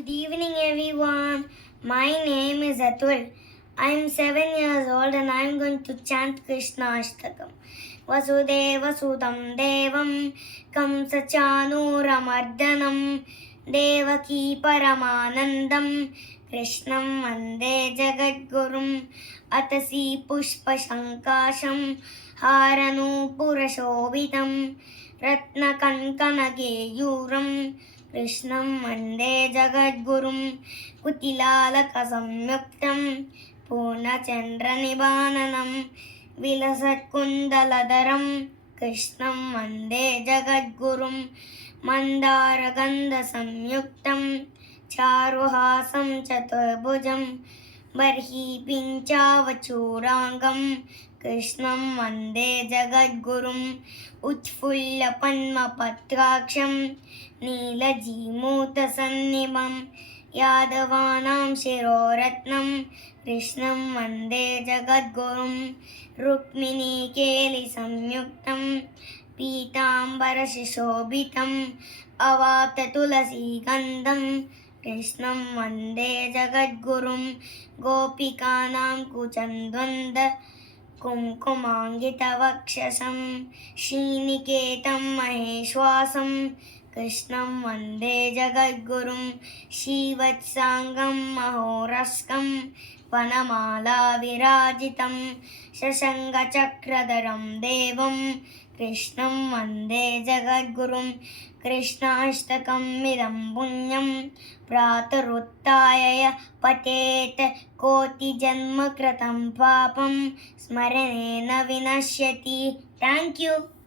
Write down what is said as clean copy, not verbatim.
Good evening, everyone. My name is Atul. I am 7 years old and I am going to chant Krishna Ashtakam. Vasudeva Sudam Devam Kamsa Chanuramardhanam Devaki Paramanandam Krishnam Vande Jagadgurum Atasi Pushpa Shankasham Haranupurashobhitam Ratna Kankanageyuram कृष्णं वन्दे जगद्गुरुं कुटिलालकसंयुक्तं पूर्णचन्द्रनिबाणनं विलसत्कुण्डलधरं कृष्णं वन्दे जगद्गुरुं मन्दारगन्धसंयुक्तं चारुहासं चतुर्भुजं बर्हिपिञ्चावचूडाङ्गं कृष्णं वन्दे जगद्गुरुम् उत्फुल्लपद्मपत्राक्षं नीलजीमूतसन्निभं यादवानां शिरोरत्नं कृष्णं वन्दे जगद्गुरुं रुक्मिणीकेलिसंयुक्तं पीताम्बरशिशोभितम् अवाप्ततुलसीगन्धं कृष्णं वन्दे जगद्गुरुं गोपिकानां कुचन्द्वन्द कुङ्कुमाङ्गितवक्षसं श्रीनिकेतं महेश्वासं कृष्णं वन्दे जगद्गुरुं श्रीवत्साङ्गं महोरस्कं वनमालाविराजितं शशङ्खचक्रधरं देवं कृष्णं वन्दे जगद्गुरुं कृष्णाष्टकमिदं पुण्यं प्रातरुत्थाय पठेत् कोटिजन्मकृतं पापं स्मरणेन विनश्यति. Thank you.